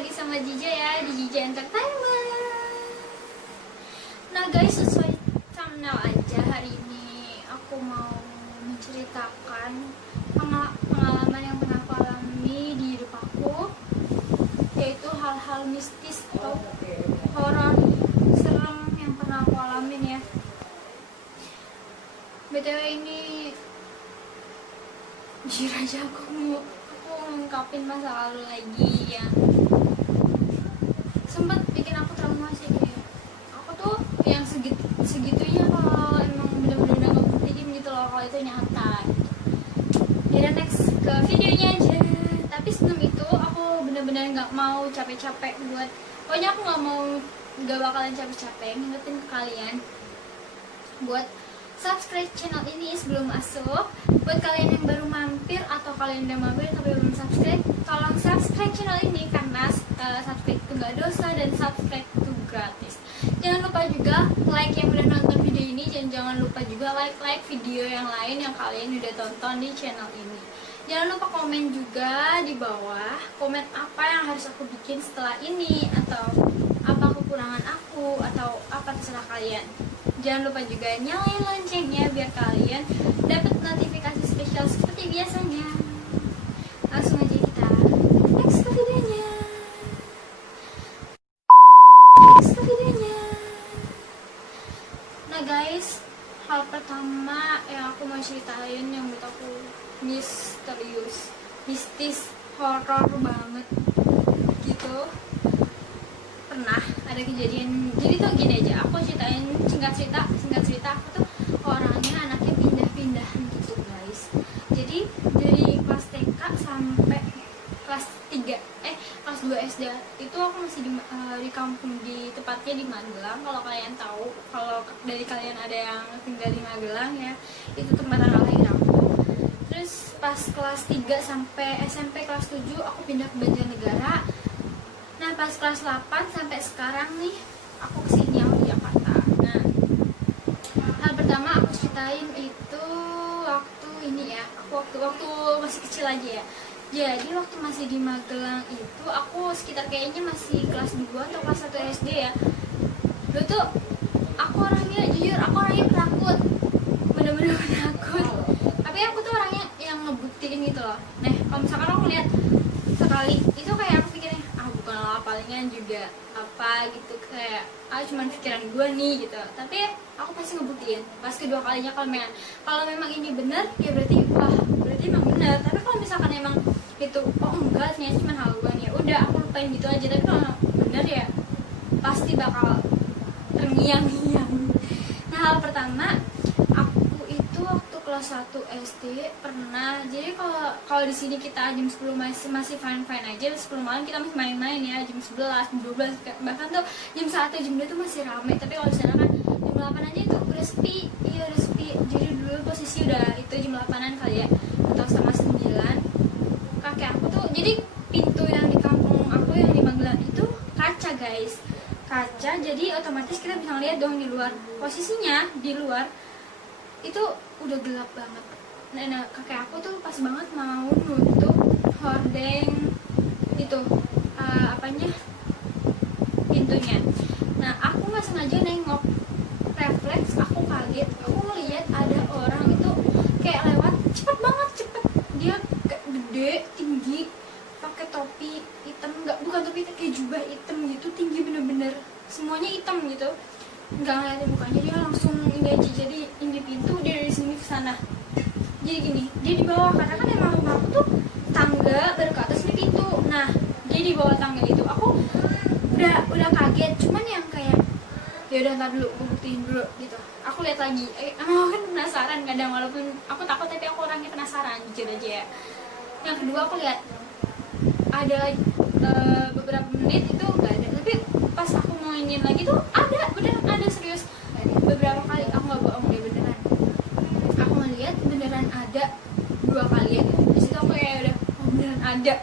lagi sama Jija ya, di Jija Entertainment. Nah guys, sesuai thumbnail aja, hari ini aku mau menceritakan pengalaman yang pernah aku alami di hidup aku, yaitu hal-hal mistis atau horor serem yang pernah aku alamin ya. BTW ini jujur aja aku ngungkapin masa lalu lagi ya, sempat bikin aku trauma sih. Kayak aku tuh yang segitunya kalau emang bener-bener gak buktiin gitu loh kalau itu nyata. Jadi next ke videonya aja. Tapi sebelum itu aku bener-bener gak mau capek-capek pokoknya aku gak bakalan capek-capek ngingetin ke kalian buat subscribe channel ini sebelum masuk. Buat kalian yang baru mampir atau kalian udah mampir tapi belum subscribe, tolong subscribe channel ini karena subscribe itu gak dosa dan subscribe itu gratis. Jangan lupa juga like yang udah nonton video ini, dan jangan lupa juga like video yang lain yang kalian udah tonton di channel ini. Jangan lupa komen juga di bawah, komen apa yang harus aku bikin setelah ini, atau apa kekurangan aku, atau apa terserah kalian. Jangan lupa juga nyalain loncengnya biar kalian dapat notifikasi spesial seperti biasanya. Langsung aja kita next ke videonya. Nah guys, hal pertama yang aku mau ceritain yang menurut aku misterius, mistis, horor banget gitu. Pernah ada kejadian, jadi tuh gini aja, aku ceritain singkat cerita aku tuh orangnya anaknya pindah-pindahan gitu guys. Jadi dari kelas TK sampai kelas 2 SD itu aku masih di kampung, di tepatnya di Magelang. Kalau kalian tahu, kalau dari kalian ada yang tinggal di Magelang ya, itu tempat tanggal lahir aku. Terus pas kelas 3 sampai SMP kelas 7 aku pindah ke Banjarnegara. Nah pas kelas 8 sampai sekarang nih aku kesini di Jakarta. Nah hal pertama aku ceritain itu waktu ini ya, waktu masih kecil aja ya. Jadi waktu masih di Magelang itu aku sekitar kayaknya masih kelas 2 atau kelas 1 SD ya. Dulu tuh aku orangnya, jujur aku orangnya penakut, bener-bener penakut. Tapi aku tuh orangnya yang ngebuktiin gitu loh. Nah kalau misalkan aku lihat sekali itu kayak aku pikirnya bukan lah, palingan juga apa gitu, kayak cuman pikiran gue nih gitu. Tapi aku pasti ngebuktiin pas kedua kalinya. Kalau memang ini benar ya berarti emang benar. Tapi kalau misalkan emang itu enggak, ternyata cuma haluan, ya udah aku lupain gitu aja. Tapi kalau benar ya pasti bakal terngiang-ngiang. Nah hal pertama, aku itu waktu kelas 1 SD pernah. Jadi kalau di sini kita jam 10 masih fine aja. 10 malam kita masih main-main ya, jam 11, jam 12, bahkan tuh jam 1, jam 2 tuh masih ramai. Tapi kalau di sana kan jam 8 aja itu udah sepi. Iya udah sepi. Jadi dulu posisi udah itu jam 8-an kali ya, atau sama 9. Kakek aku tuh, jadi pintu yang di kampung aku yang di Magelang itu kaca guys, kaca. Jadi otomatis kita bisa ngeliat dong di luar. Posisinya di luar itu udah gelap banget. Nah kakek aku tuh pas banget mau nutup hordeng itu pintunya. Nah aku nggak sengaja nengok, refleks aku kaget, aku ngeliat ada orang itu kayak lewat cepet banget, dia kayak gede, tinggi, pakai topi hitam, bukan topi, kayak jubah hitam gitu, tinggi bener-bener, semuanya hitam gitu. Nggak ngeliatin mukanya, dia langsung ini aja. Jadi ini pintu, dia dari sini ke sana. Jadi gini, dia di bawah, karena kan emang rumah aku tuh tangga baru ke atas ini pintu. Nah dia di bawah tangga itu. Aku udah kaget, cuman yang kayak ya udah ntar dulu, gue buktiin dulu gitu. Aku lihat lagi, emang kan penasaran kadang, walaupun aku takut tapi aku orangnya penasaran, jujur aja ya. Yang kedua aku lihat ada beberapa menit itu nggak ada, tapi pas aku mau ingin lagi tuh beneran ada, serius. Beberapa kali, aku nggak bohong deh, beneran aku ngeliat beneran ada 2 kali ya. Di situ aku kayak udah beneran ada.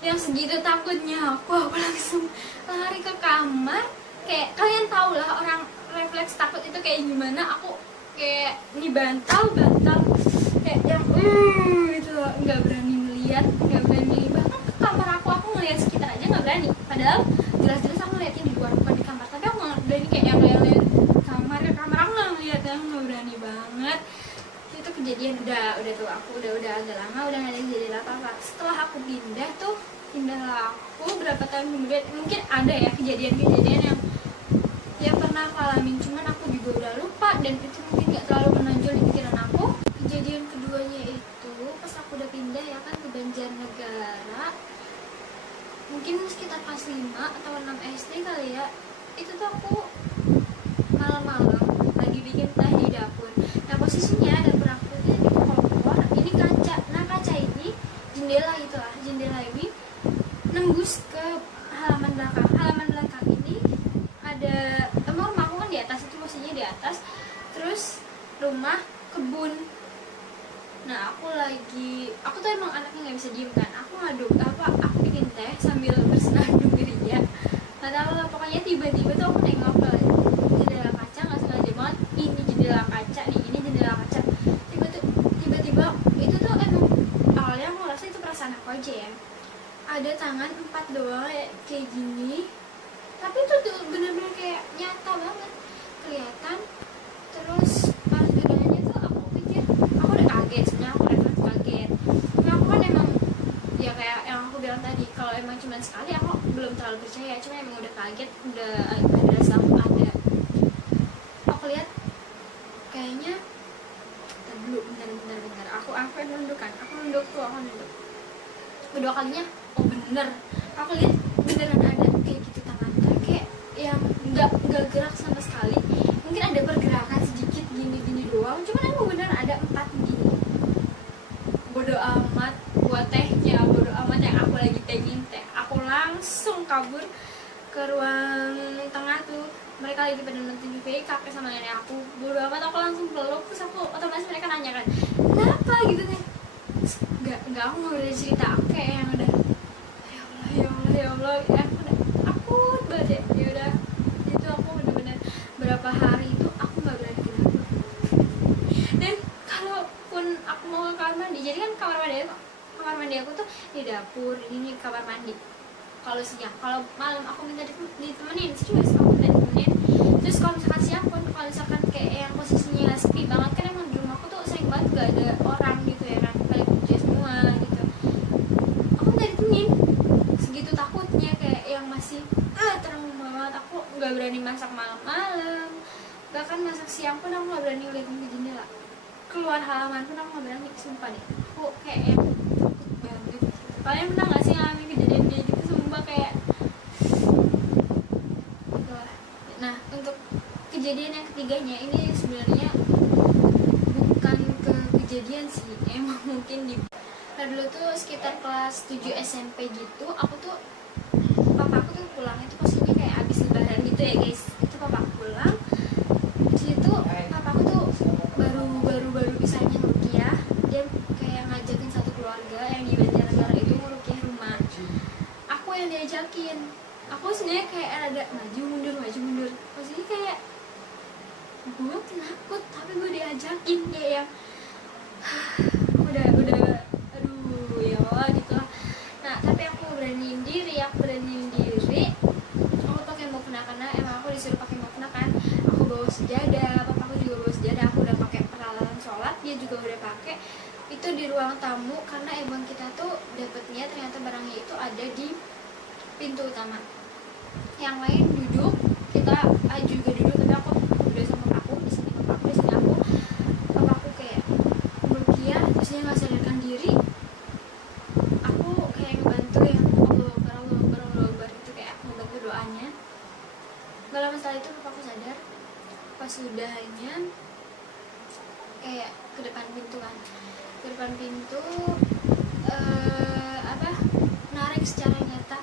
Yang segitu takutnya aku langsung lari ke kamar. Kayak kalian tau lah orang refleks takut itu kayak gimana. Aku kayak ini bantal kayak yang gitu loh, nggak berani melihat, nggak berani bahkan ke kamar aku ngeliat sekitar aja nggak berani, padahal jelas-jelas aku ngeliatin di luar bukan di kamar, tapi aku nggak berani kayak yang lihat kamar aku nggak ngeliat, yang nggak berani banget. Itu kejadian udah tuh aku udah agak lama udah nggak ada kejadian apa-apa. Setelah aku pindah aku berapa tahun kemudian mungkin ada ya kejadian-kejadian yang pernah aku alamin, cuman aku juga udah lupa dan itu mungkin nggak terlalu menonjol di pikiran aku. Kejadian keduanya itu pas aku udah pindah ya kan ke Banjarnegara, mungkin sekitar kelas 5 atau 6 SD kali ya. Itu tuh aku malam-malam lagi bikin teh di dapur. Nah posisinya dapur aku ini di kompor, ini kaca. Nah kaca ini jendela gitu lah, jendela ini nembus ke halaman belakang. Halaman belakang ini ada rumah aku kan di atas, itu posisinya di atas. Terus rumah kebun. Nah aku tuh emang anaknya nggak bisa diem kan. Aku bikin teh sambil bersenandung dirinya. Nggak tahu lah, pokoknya tiba-tiba tuh aku nengok ke jendela kaca, nggak sengaja banget. Ini jendela kaca nih, ini jendela kaca. Tiba-tiba itu tuh emang awalnya aku ngerasa itu perasaan aku aja ya. Ada tangan 4 doang kayak gini, tapi itu tuh bener-bener kayak nyata banget kelihatan. Terus pas bedanya tuh aku pikir, aku udah kaget sebenarnya, aku refleks kaget. Cuma aku kan emang ya kayak yang aku bilang tadi, kalau emang cuma sekali aku belum terlalu percaya, cuma emang udah kaget, udah ada rasa ada. Aku lihat kayaknya dulu bener aku nunduk kan, aku nunduk kedua kalinya, oh bener aku lihat beneran ada kayak gitu tangan, kayak yang nggak gerak sama sekali. Mungkin ada pergerakan sedikit gini doang, cuman emang bener ada 4 gini. Bodo amat buat tehnya, bodo amat yang aku lagi pengen teh, aku langsung kabur ke ruang tengah tuh. Mereka lagi pada nonton TV, kakek sama nenek aku. Bodo amat, aku langsung peluk. Terus aku otomatis mereka nanya kan, kenapa gitu kan. Enggak, aku nggak boleh cerita. Aku kayak yang udah ya Allah, aku udah takut banget ya udah. Itu aku bener-bener berapa hari itu aku nggak berani ke dapur. Dan kalaupun aku mau ke kamar mandi, jadi kan kamar mandi aku tuh di dapur, ini kamar mandi. Kalau siang, kalau malam aku minta ditemenin, serius aku minta ditemenin. Terus kalau misalkan siang pun, kalau misalkan kayak yang posisinya sepi banget kan, emang di rumah aku tuh sering banget gak ada orang gitu ya kan, pada kerja semua gitu. Aku minta ditemenin, segitu takutnya, kayak yang masih terang banget. Aku nggak berani masak malam-malam, bahkan masak siang pun aku nggak berani ngeliatin ke jendela. Keluar halaman pun aku nggak berani, sumpah deh. Aku kayak yang takut banget. Kalian pernah nggak sih ngalamin kejadian kayak gitu? Sumpah kayak. Nah untuk kejadian yang ketiganya ini sebenarnya bukan kejadian sih, emang mungkin dulu tuh sekitar kelas 7 SMP gitu. Papaku tuh pulangnya tuh posisinya kayak abis lebaran gitu ya guys. Itu papaku pulang, di situ papaku tuh baru bisanya ngerukiah. Dia kayak ngajakin satu keluarga yang di Banjarnegara itu ngerukiah rumah. Aku yang diajakin. Aku sebenarnya kayak ada maju mundur. Posisinya kayak gue penakut, tapi gue diajakin kayak yang udah aduh ya Allah gitu lah. Nah tapi aku beraniin diri. Aku pakai mukena karena emang aku disuruh pakai mukena kan. Aku bawa sejadah, papaku juga bawa sejadah. Aku udah pakai peralatan sholat, dia juga udah pakai. Itu di ruang tamu karena emang kita tuh dapetnya ternyata barangnya itu ada di pintu utama. Yang lain duduk, kita juga duduk, tapi aku udah sama papaku di sini, papaku kayak merukiah, terus dia nggak sadarkan diri. Aku kayak ngebantu yang Allah Akbar itu, kayak aku ngebantu doanya. Gak lama setelah itu papaku sadar. Pas udahnya kayak ke depan pintu narik secara nyata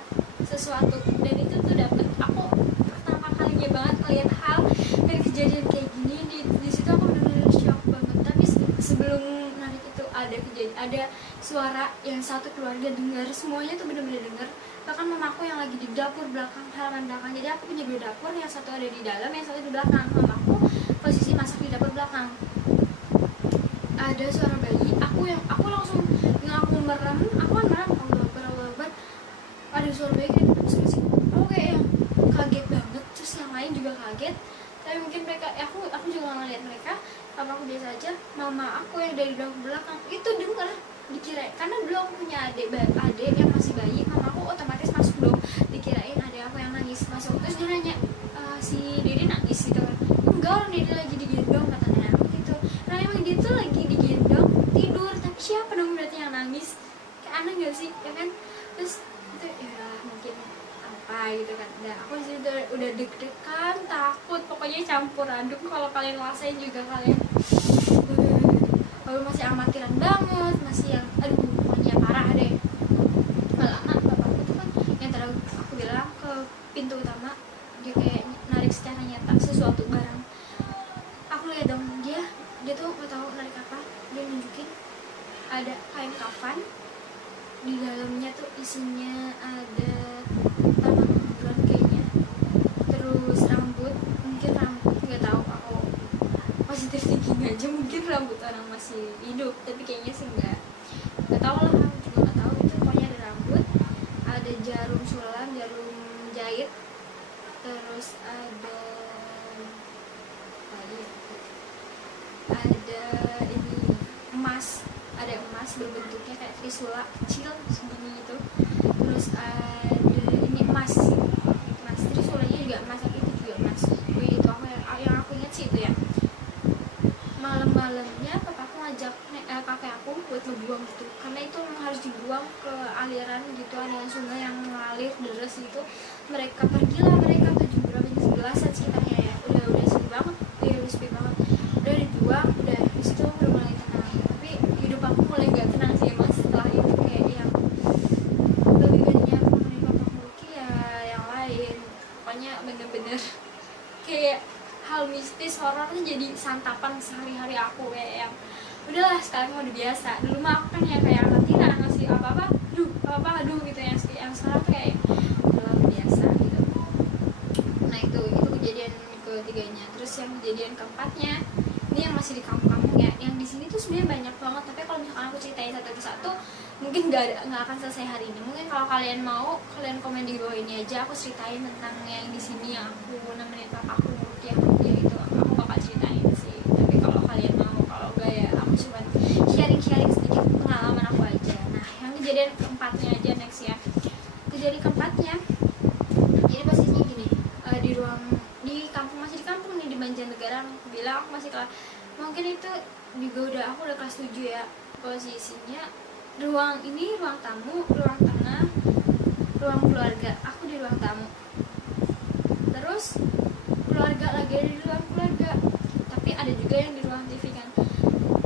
sesuatu, dan itu tuh dapet. Aku pertama kalinya banget ngeliat hal dan kejadian kayak gini. Di situ aku benar-benar shock banget. Tapi sebelum narik itu ada suara yang satu keluarga dengar, semuanya tuh benar-benar dengar. Bahkan mamaku yang lagi di dapur belakang, halaman belakang. Jadi aku punya 2 dapur, yang satu ada di dalam, yang satu di belakang. Mamaku posisi masak di dapur belakang. Ada suara bayi, aku langsung merem, Allah Akbar. Ada suara bayi kayak mereka, aku juga ngeliat mereka, apa aku biasa aja. Mama aku yang dari belakang itu dengar, dikira karena dulu aku punya adik yang masih bayi, mama aku otomatis masuk dong, dikirain adik aku yang nangis masuk. Terus dia nanya, si Dede nangis gitu kan. Enggak, orang Dede lagi digendong katanya gitu. Nah emang dia tuh lagi digendong tidur, tapi siapa dong berarti yang nangis? Kayak aneh gak sih ya kan? Terus itu ya mungkin apa gitu kan. Nah aku sih udah deg-degan, takut, pokoknya campur aduk. Kalau kalian ngerasain juga kalian masih amatiran banget, masih yang aduh pokoknya parah deh. Lama bapakku tuh kan yang tadi aku bilang ke pintu utama, dia kayak narik secara nyata sesuatu barang. Aku lihat dong, dia tuh nggak tahu narik apa, dia nunjukin ada kain kafan, di dalamnya tuh isinya ada tanah kuburan kayaknya, terus rambut, mungkin rambut, nggak tahu, aku positif thinking aja, mungkin rambut orang masih hidup, tapi kayaknya sih nggak tahu lah, aku juga nggak tahu. Itu pokoknya ada rambut, ada jarum sulam, jarum jahit, terus ada ini emas, ada emas berbentuknya kayak trisula kecil segini itu. Terus ada ini emas trisulanya juga emas, tapi itu juga emas. Itu aku yang aku ingat sih itu ya. Malam-malamnya papaku ngajak kakek aku buat ngebuang gitu, karena itu memang harus dibuang ke aliran gitu, aliran sungai yang mengalir deras gitu. Mereka pergilah, mereka tujuh berapa jam 11-an sekitarnya ya, udah sepi banget, udah sepi banget, udah dibuang, udah disitu udah mulai tenang. Tapi hidup aku mulai gak tenang sih mas setelah itu, kayak yang lebih banyak mengenai papaku Lucky ya yang lain. Pokoknya bener-bener kayak hal mistis horor tuh jadi santapan sehari-hari aku, kayak yang udahlah sekarang udah biasa. Dulu mah aku kan ya kayak kantina ngasih apa-apa aduh gitu, yang sekarang tuh kayak udah biasa gitu. Nah itu kejadian ketiganya. Terus yang kejadian keempatnya ini yang masih di kampung-kampung ya, yang di sini tuh sebenarnya banyak banget, tapi kalau misalkan aku ceritain satu persatu mungkin nggak akan selesai hari ini. Mungkin kalau kalian mau, kalian komen di bawah ini aja, aku ceritain tentang yang di sini yang aku nemenin papaku ya itu aku bakal ceritain sih. Tapi kalau kalian mau, kalau enggak ya aku cuma sharing sedikit pengalaman aku aja. Nah yang kejadian keempatnya aja next ya. Kejadian keempatnya jadi posisinya gini, di kampung, masih di kampung nih, di Banjarnegara. Aku bilang aku masih kelas, mungkin itu juga aku udah kelas 7 ya. Posisinya ruang tamu, ruang tengah, ruang keluarga. Aku di ruang tamu, terus keluarga lagi ada di ruang keluarga, tapi ada juga yang di ruang TV kan.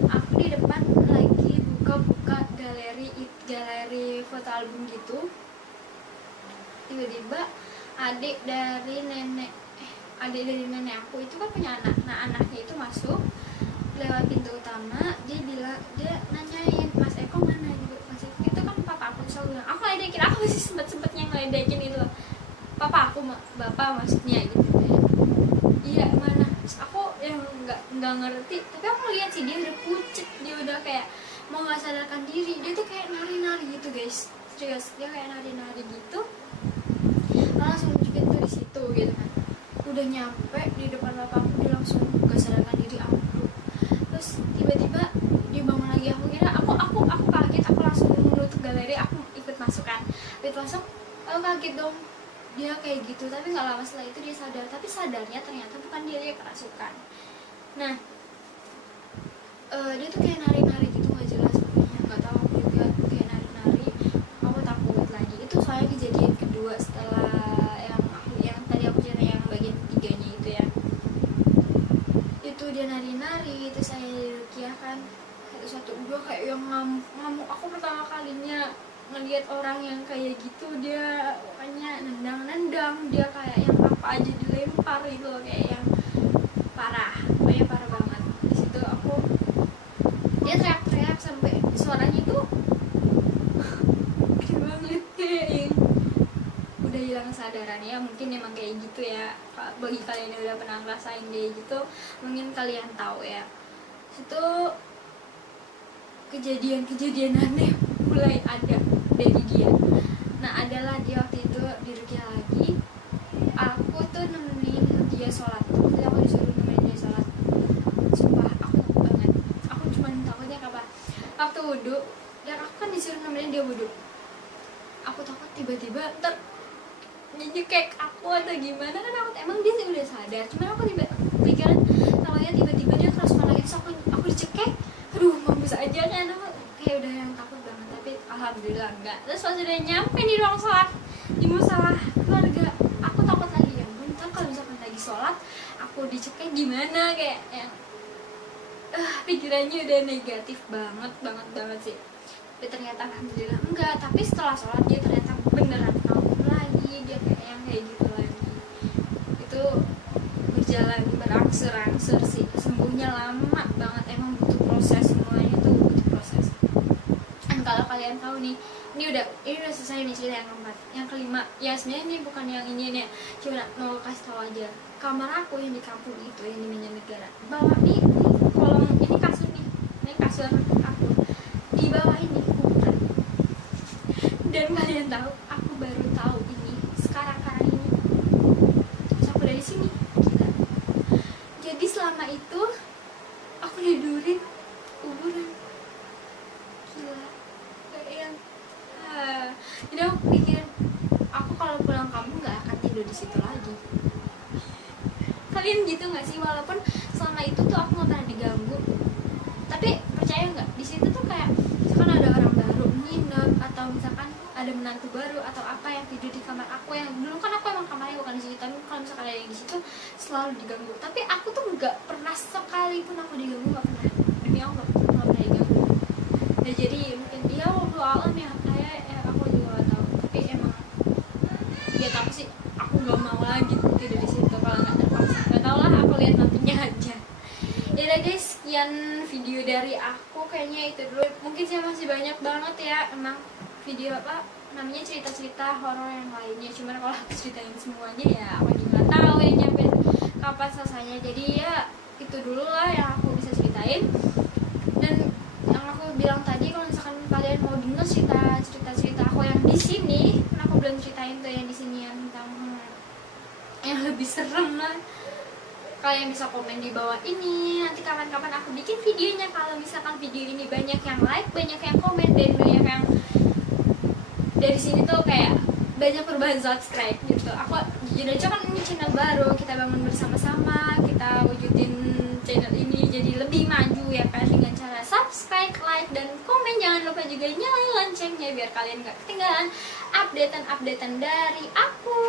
Aku di depan lagi buka galeri foto album gitu. Tiba-tiba adik dari nenek aku itu kan punya anak. Nah anaknya itu masuk lewat pintu utama, dia nanyain Mas Eko mana gitu. Mas Eko itu kan papa aku, selalu bilang aku ngeledekin, aku masih sempetnya ngeledekin itu papa aku, bapak maksudnya gitu. Iya mana? Terus aku yang nggak ngerti, tapi aku lihat sih dia udah pucet, dia udah kayak mau nggak sadarkan diri. Dia tuh kayak nari-nari gitu guys, serius, dia kayak nari-nari gitu. Langsung nunjukin tuh di situ gitu kan. Udah nyampe di depan bapakku, dia langsung nggak sadarkan diri, aku. Terus tiba-tiba dia bangun lagi, aku kira aku kaget, aku langsung menutup galeri, aku ikut masuk kan. Masuk, aku kaget dong. Dia kayak gitu, tapi nggak lama setelah itu dia sadar. Tapi sadarnya ternyata bukan dia kerasukan. Nah dia tuh kayak nari-nari gitu, nggak jelas pokoknya, nggak tahu aku juga, kayak nari-nari. Aku takut lagi. Itu soalnya kejadian kedua setelah yang tadi aku cerita yang bagian ketiganya itu ya. Itu dia nari-nari, itu saya dirukiah kan, satu dua kayak yang ngamuk. Aku pertama kalinya ngelihat orang yang kayak gitu, dia pokoknya nendang, dia kayak yang apa aja dilempar gitu loh, kayak yang parah, pokoknya parah banget. Di situ dia teriak-teriak sampai suaranya tuh gede banget, kayak yang udah hilang kesadaran ya. Mungkin emang kayak gitu ya, bagi kalian yang udah pernah ngerasain kayak gitu mungkin kalian tahu ya. Itu kejadian aneh mulai ada dari dia. Nah adalah dia waktu itu dirukiah lagi, aku tuh nemenin dia sholat. Jadi aku disuruh nemenin waktu wudhu, dan aku kan disuruh nemenin dia wudhu. Aku takut tiba-tiba ntar nyekek aku atau gimana, kan aku emang dia sih udah sadar, cuman aku pikiran tahunya tiba-tiba dia kerasukan lagi, terus aku dicekek, aduh mampus aja kan, aku kayak udah yang takut banget. Tapi alhamdulillah enggak. Terus pas udah nyampe di ruang sholat di musola keluarga, aku takut lagi, ya bentar kalau misalkan lagi sholat aku dicekek gimana, kayak yang pikirannya udah negatif banget sih. Tapi ternyata alhamdulillah enggak. Tapi setelah sholat dia ternyata beneran kabur lagi, dia kayak gitu lagi. Itu berjalan berangsur-angsur sih, sembuhnya lama banget, emang butuh proses, semuanya tuh butuh proses. Dan kalau kalian tahu nih, ini udah selesai nih cerita yang keempat. Yang kelima, ya sebenarnya ini bukan yang ini nih, cuma mau kasih tahu aja. Kamar aku yang di kampung itu, yang di Banjarnegara, bawah ini kolong, ini kasur nih, ini kasur aku, di bawah ini kuburan. Dan kalian tahu, aku baru tahu ini sekarang ini. Terus aku dari sini, gila. Jadi selama itu aku tidurin kuburan, gila. Kayak jadi aku pikir, aku kalau pulang kampung nggak akan tidur di situ lagi. Kalian gitu nggak sih? Walaupun selama itu tuh aku nggak pernah diganggu, tapi percaya nggak, di situ tuh kayak misalkan ada orang baru nginep, atau misalkan ada menantu baru atau apa yang tidur di kamar aku, yang dulu kan aku emang kamarnya bukan di situ, tapi kalau misalkan ada yang di situ selalu diganggu. Tapi aku tuh nggak pernah sekalipun aku diganggu, nggak pernah, demi Allah nggak pernah diganggu. Nah jadi mungkin dia wallahu alam ya, kayak aku juga nggak tahu. Tapi emang ya tapi sih aku nggak mau lagi tidur di situ kalau nggak terpaksa. Nggak tau lah, aku lihat nantinya aja. Ya udah guys, sekian video dari aku, kayaknya itu dulu. Mungkin sih masih banyak banget ya emang video apa namanya, cerita-cerita horor yang lainnya, cuman kalau aku ceritain semuanya ya aku juga nggak tahu ya nyampe kapan selesainya. Jadi ya itu dulu lah yang aku bisa ceritain. Dan yang aku bilang tadi, kalau misalkan kalian mau denger cerita aku yang di sini, kan aku belum ceritain tuh yang di sini yang tentang yang lebih serem lah, kalian bisa komen di bawah ini. Nanti kapan-kapan aku bikin videonya. Kalau misalkan video ini banyak yang like, banyak yang komen, dan banyak yang dari sini tuh kayak banyak perubahan subscribe gitu. Aku jujur aja kan ini channel baru, kita bangun bersama-sama, kita wujudin channel ini jadi lebih maju ya kan, dengan cara subscribe, like, dan komen. Jangan lupa juga nyalain loncengnya biar kalian gak ketinggalan updatean dari aku.